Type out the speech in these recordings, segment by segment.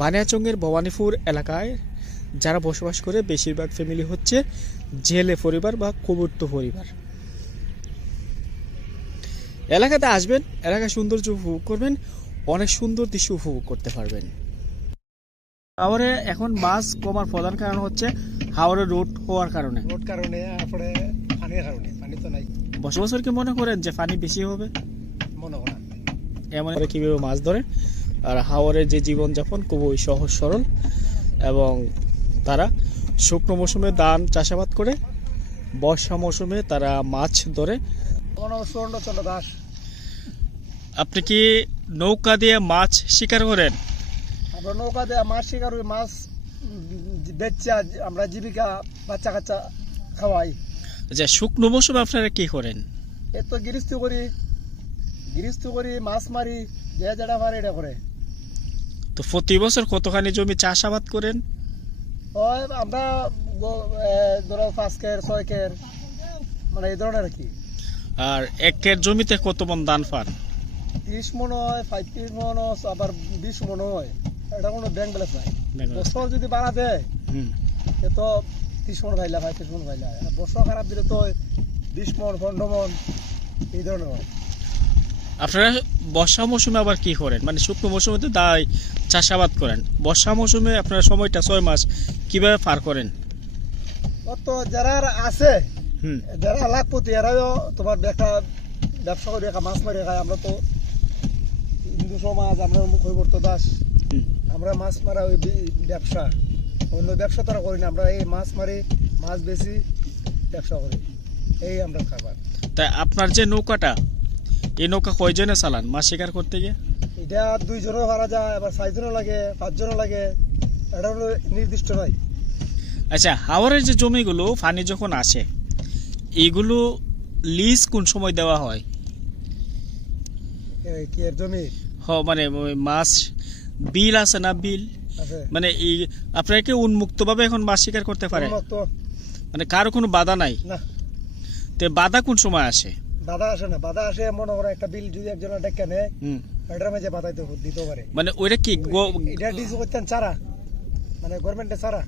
বানিয়াচংয়ের ভবানীপুর এলাকায় যারা বসবাস করে বেশিরভাগ ফ্যামিলি হচ্ছে জেলে পরিবার বা কবুর্ত পরিবার। এলাকাতে আসবেন, এলাকার সৌন্দর্য উপভোগ করবেন, অনেক সুন্দর দৃশ্য উপভোগ করতে পারবেন। হাওড়ে এখন মাছ কমার প্রধান কারণ হচ্ছে হাওড়ে রোড হওয়ার কারণে। পানি তো নাই। বছর কি মনে করেন যে পানি বেশি হবে? মনে হয় এমন কিভাবে মাছ ধরে, আর হাওরের যে জীবনযাপন খুবই সহজ সরল, এবং তারা শুকনো মৌসুমে ধান চাষাবাদ করে, বর্ষা মৌসুমে তারা মাছ ধরে। সুরেন্দ্রচন্দ্র দাস। আপনি কি নৌকা দিয়ে মাছ শিকার করেন? আমরা নৌকা দিয়ে মাছ শিকার করি, মাছ বেচছি, আমরা জীবিকা বাচ্চা কাচ্চা খাওয়াই। আচ্ছা, শুকনো মৌসুমে আপনারা কি করেন? এ তো গৃহস্থ করি, মাছ মারি, যে যেটা পারে এটা করে। তো প্রতি বছর কতখানি জমি চাষাবাদ করেন? ওই আমরা ধরো 5 কের 6 কের, মানে এই ধরনের আর কি। আর একের জমিতে কত মন ধান পান? 30 মন হয়, 35 মন, আবার 20 মন হয়। এটা কোনো ব্যাংক ব্যালেন্স নাই। বছর যদি বাড়া দেয় এ তো 30 মন ভাইলা, 35 মন ভাইলা। বছর খারাপ দিলে তো 20 মন 15 মন এই ধরনের হয়। আপনারা বর্ষা মৌসুমে আবার কি করেন? মানে শুকনো মৌসুমে তো দায় চাষাবাদ করেন, বর্ষা মৌসুমে আপনারা সময়টা 6 মাস কিভাবে পার করেন? তো যারা আছে, যারা লাখপতি, এরাও তোমার একটা ব্যবসা করে মাছ মারি খায়। আমরা তো হিন্দু সমাজ, আমরা মুখৈবর্ত দাস, আমরা মাছ মারা ওই ব্যবসা, অন্য ব্যবসা তারা করি না। আমরা এই মাছ মারি, মাছ বেশি ব্যবসা করি, এই আমরা খাবার। তাই আপনার যে নৌকাটা, এই নৌকা কয়জনে চালান মাছ শিকার করতে গিয়ে? এটা 2 জনও ভাড়া যায়, আবার 6 জনও লাগে, 5 জনও লাগে, এটা হলো নির্দিষ্ট নয়। আচ্ছা, হাওরের যে জমিগুলো পানি যখন আসে, এইগুলো লিজ কোন সময় দেওয়া হয়? কি এর জমি? মানে মাছ বিল আছে না? বিল মানে এই আপনারা কি উন্মুক্তভাবে এখন মাছ শিকার করতে পারে? মানে কারো কোনো বাধা নাই? না। তো বাধা কোন সময় আসে? বাধা আসে না। বাধা আসে মনে করো একটা বিল যদি একজন ডেকে নেয়, এটার মাঝে বাধা দিতে পারে। মানে ওইটা কি এটা ডিস করতেন চারা, মানে গভর্নমেন্টের চারা।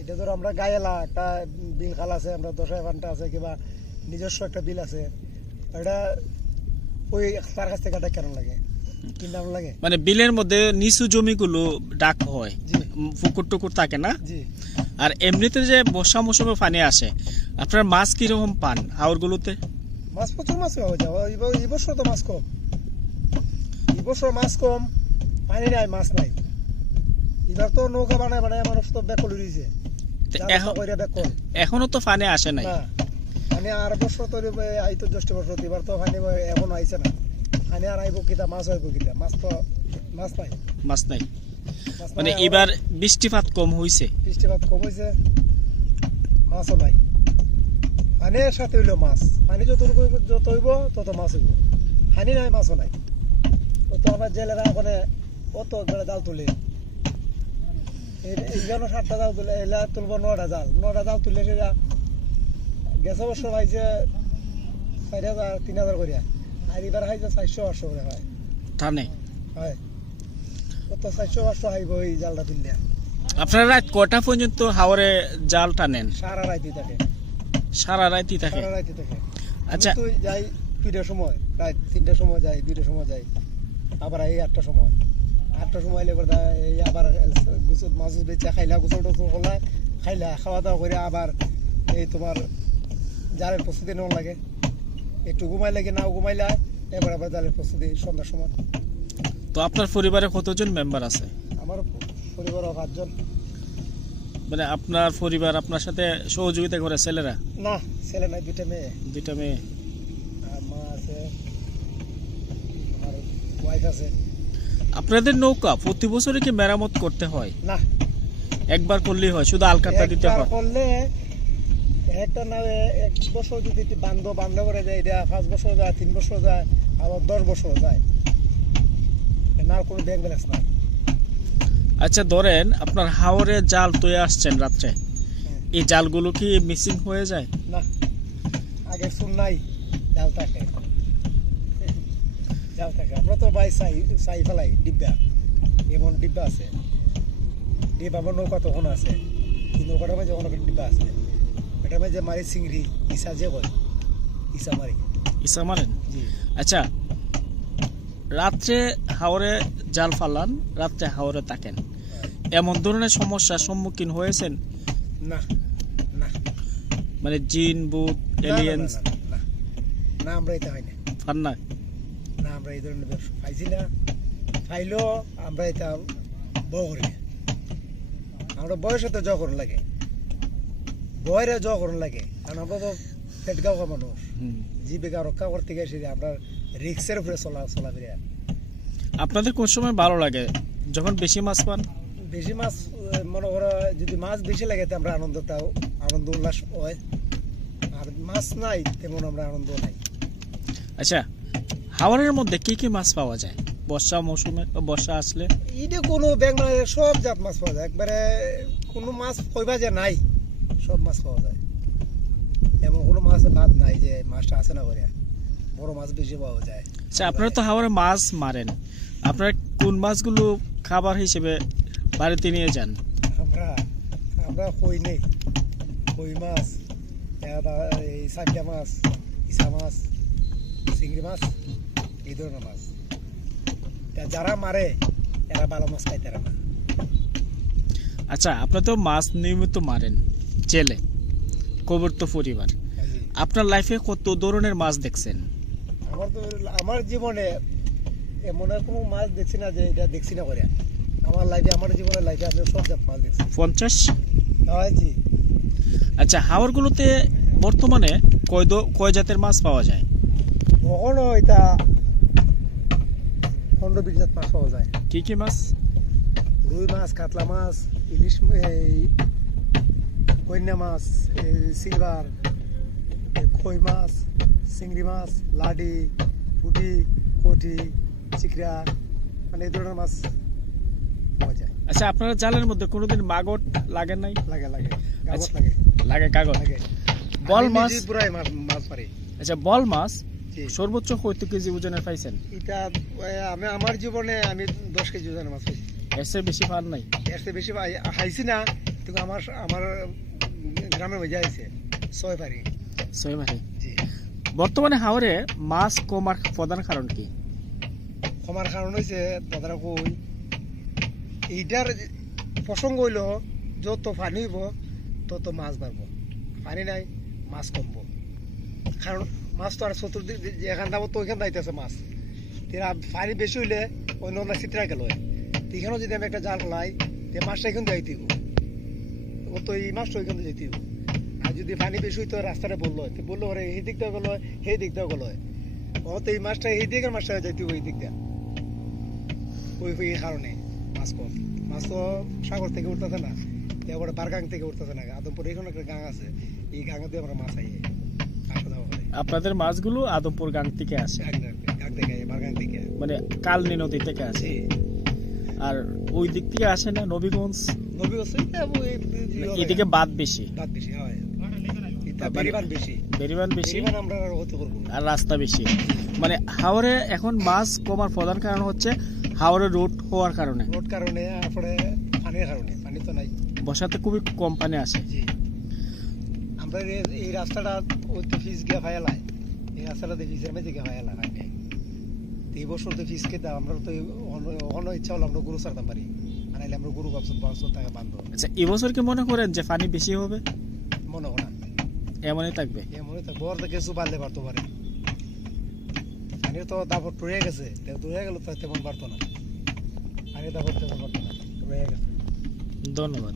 এটা ধরো আমরা গায়েলা একটা বিল খাল আছে, আমরা 10 আছে, কিংবা নিজস্ব একটা বিল আছে, এটা ওই তার কাছ থেকে কেন লাগে, কি নাম লাগে? মানে বিলের মধ্যে নিচু জমিগুলো ডাক হয়, পুকুর টুকুর থাকে না? জি। আর এমনিতে যে বর্ষা মৌসুমে পানি আসে, আপনার মাছ কিরকম পান হাওরগুলোতে? মাছ প্রচুর মাছ হয়ে যাবে। এই বছর তো মাছ কম, এই বছর মাছ কম, পানি নাই, মাছ নাই। এবার তো নৌকা বানায় মানুষ তো বেকল রয়েছে, এখনো তো পানি আসে নাই। পানি আর বছর তো আইতো জ্যৈষ্ঠ বছর, এবার তো পানি এখন আইছে না। পানি আর আইব কিতা, মাছ হইব কিতা? মাছ নাই। মাছ নাই মানে এবার বৃষ্টিপাত কম হইছে, মাছও নাই। পানির সাথে হইলো মাছ, পানি যত হইব তত মাছ হইব। পানি নাই, মাছও নাই। তো আমার জেলেরা ওখানে কত জাল তুলে, এইখানে 7টা জাল তুলে, এলা তুলবো 9টা জাল তুলে, সেটা গেছে বছর পাইছে 4,000 3,000 করিয়া, আর এবার হাইছে 400-800 করে হয়। টানে হয় কত 400-500 হাইব এই জালটা তুললে। আপনারা রাত কটা পর্যন্ত হাওরে জাল টানেন? সারা রাইতে থাকে। সারা রাতই থাকে? আচ্ছা, তুই যাই 2টার সময়, রাত 3টার সময় যাই, 2টার সময় যাই, আবার এই 8টার সময় এলে এই আবার গোসল মাছ বেচা খাইলা, গোসল টোসল করলা, খাইলা, খাওয়া দাওয়া করে আবার এই তোমার জালের প্রস্তুতি নেওয়া লাগে। একটু ঘুমাই লাগে, নাও ঘুমাইলা, এবার আবার জালের প্রস্তুতি সন্ধ্যার সময়। তো আপনার পরিবারে কতজন মেম্বার আছে? আমার পরিবারে 5 জন। মানে আপনার পরিবার আপনার সাথে সহযোগিতা করে? ছেলেরা? না, ছেলে নাই, 2টা মেয়ে। 2টা মেয়ে। আর মা আছে, আমার ওয়াইফ আছে। আপনাদের নৌকা প্রতি বছরই কি মেরামত করতে হয়? না, একবার করলেই হয়, শুধু আলকাতা দিতে হয়? করলে একটা না, 1 বছর যদি বান্ধ করে যায়, এটা 5 বছর যায়, 3 বছর যায়, আবার 10 বছর যায়, না কোনো ব্যাংক ব্যালেন্স না। আচ্ছা, ধরেন আপনার হাওরে জাল তৈরি আসছেন রাত্রে, এই জালগুলো কি মিসিং হয়ে যায়? না, আগে শুন নাই, জাল থাকে। আমরা তো ভাই চাই ফেলাই ডিব্বা, এমন ডিব্বা আছে, ডিপ আমার নৌকা তখন আছে, এই নৌকাটার মাঝে অনেক ডিব্বা আছে, এটার মাঝে মারি চিংড়ি ইসা যে বলে ইসা মারি। ইসা মারেন? জি। আচ্ছা, রাত্রে হাওরে জাল ফালান, রাত্রে হাওরে থাকেন, এমন ধরনের সমস্যার সম্মুখীন হয়েছেন? না না মানে জিন, ভূত, এলিয়েন্স না, না, না, না, আমরা এটা হয় না, ফান না? না আমরা এই ধরনের ব্যবসা পাইছি না, পাইলেও আমরা এটা বউ করি না। আমরা বয়সে তো যখন লাগে, বয়রে যখন লাগে, কারণ আমরা তো পেটগাঁও মানুষ, জীবিকা রক্ষা করতে গেছি, আমরা রিক্সের উপরে চলাফেরা। আপনাদের কোন সময় ভালো লাগে? যখন বেশি মাছ পান? বেশি মাছ মনে করো যদি মাছ বেশি লাগে তো আমরা আনন্দ উল্লাস হয়, আর মাছ নাই তেমন আমরা আনন্দ নাই। আচ্ছা, হাওরের মধ্যে কি কি মাছ পাওয়া যায় বর্ষা মৌসুমে, বর্ষা আসলে? এটা কোনো ব্যাংক সব জাত মাছ পাওয়া যায়, একবারে কোনো মাছ কইবা যে নাই, সব মাছ পাওয়া যায়, এমন কোনো মাছ বাদ নাই যে মাছটা আছে না করে, বড় মাছ বেশি পাওয়া যায়। আচ্ছা, আপনারা তো হাওরে মাছ মারেন, আপনারা কোন মাছগুলো খাবার হিসেবে বাড়িতে নিয়ে যান? আমরা আমরা কই নেই, কই মাছ, এই সাকিয়া মাছ, ইসা মাছ, চিংড়ি মাছ, এই ধরনের মাছ। তা যারা মারে এরা ভালো মাছ খাইতে না। আচ্ছা, আপনারা তো মাছ নিয়মিত মারেন, জেলে কবর তো পরিবার, আপনার লাইফে কত ধরনের মাছ দেখছেন? আমার জীবনে এমন আর কোনো মাছ দেখছি না যে এটা দেখছি না করে, আমার লাইফে, আমার জীবনের লাইফে আমি সব জাত মাছ দেখছি। 50? হয় জি। আচ্ছা, হাওরগুলোতে বর্তমানে কয় জাতের মাছ পাওয়া যায়? কখনো এটা 15-20 জাত মাছ পাওয়া যায়। কি কি মাছ? রুই মাছ, কাতলা মাছ, ইলিশ, কন্যা মাছ, সিলভার, কই মাছ, চিংড়ি মাছ, লাডি, পুঁটি, কটি, চিকড়া, মানে এই ধরনের মাছ পাওয়া যায়। আচ্ছা, আপনারা জালের মধ্যে কোনোদিন মাগট লাগে নাই? লাগে লাগে, কাগজ আচ্ছা, লাগে, লাগে কাগজ লাগে। বল আমি মাছ? নিজে পুরাই মাছ পারি। আচ্ছা, বল মাছ জি। সর্বোচ্চ কত কেজি ওজনের পাইছেন? এটা আমার জীবনে আমি 10 কেজি ওজনের মাছ পাইছি, এর চেয়ে বেশি পান নাই? এর চেয়ে বেশি খাইছি না, কিন্তু আমার গ্রামের মধ্যে আছে 6 পারি। 6 বারে? জি। বর্তমানে হাওরে মাছ কমার প্রধান কারণ কি? কমার কারণ হয়েছে দাদারা কই, এইটার প্রসঙ্গ হইল যত পানি হইব তত মাছ বাড়বো, পানি নাই মাছ কমবো, কারণ মাছ তো আর চতুর্দিক যেখান যাবো তো ওইখান যাইতেছে মাছ, পানি বেশি হইলে অন্য অন্য চিত্রা গেল, এখানেও যদি আমি একটা জাল ফেলাই মাছটা এখান দিয়ে যাইতে ও তো এই মাছটা ওইখান দিয়ে যাইতে, আর যদি পানি বেশি হইতো রাস্তাটা বললো ওরে এই দিক দিয়ে গেলো, সেই দিক দিয়ে গেলো, ও তো এই মাছটা এই দিকের মাছটা যাইতে ওই দিক দিয়ে, ওই এই কারণে মাছ কম। মাছ তো সাগর থেকে উঠতেছে না, এবারে বারগাং থেকে উঠতেছে না, আদমপুর এখানে একটা গাং আছে, এই গাঙে দিয়ে আমরা মাছ আইয়ে আসা যাওয়া করে। আপনাদের মাছগুলো আদমপুর গাং থেকে আসে? গাং থেকে বারগাং থেকে, মানে কালনি নদী থেকে আসে? আর ওই দিক থেকে আসে না নবীগঞ্জ? এদিকে বাদ বেশি, বাদ বেশি হয়, বেরিবান বেশি, বেরিবান বেশি, বেরিবান আমরা আর হতে পারবো না, আর রাস্তা বেশি। মানে হাওরে এখন মাছ কমার প্রধান কারণ হচ্ছে হাওরে রোড হওয়ার কারণে, রোড কারণে, তারপরে পানির কারণে, পানি তো নাই, বর্ষাতে খুবই কম পানি আসে। জি। আমরা এই রাস্তাটা ওই তো ফিস গিয়া ফাইলাই, এই রাস্তাটা ফিসের মধ্যে গিয়া ফাইলা হয় নাই, এই বছর তো ফিস খেতাম আমরা, তো অন্য ইচ্ছা হলো আমরা গরু ছাড়তাম পারি, আর নাইলে আমরা গরু বাবসত টাকা বান্ধব। আচ্ছা, এবছর কি মনে করেন যে পানি বেশি হবে? মনে হয় না, এমনই থাকবে? এমনই তো বর থেকে কিছু বাড়লে বাড়তে পারে, পানির তো দাপট রয়ে গেছে, রয়ে গেল তো তেমন বাড়তো না, পানির দাপট তেমন বাড়তো না, রয়ে গেছে। ধন্যবাদ।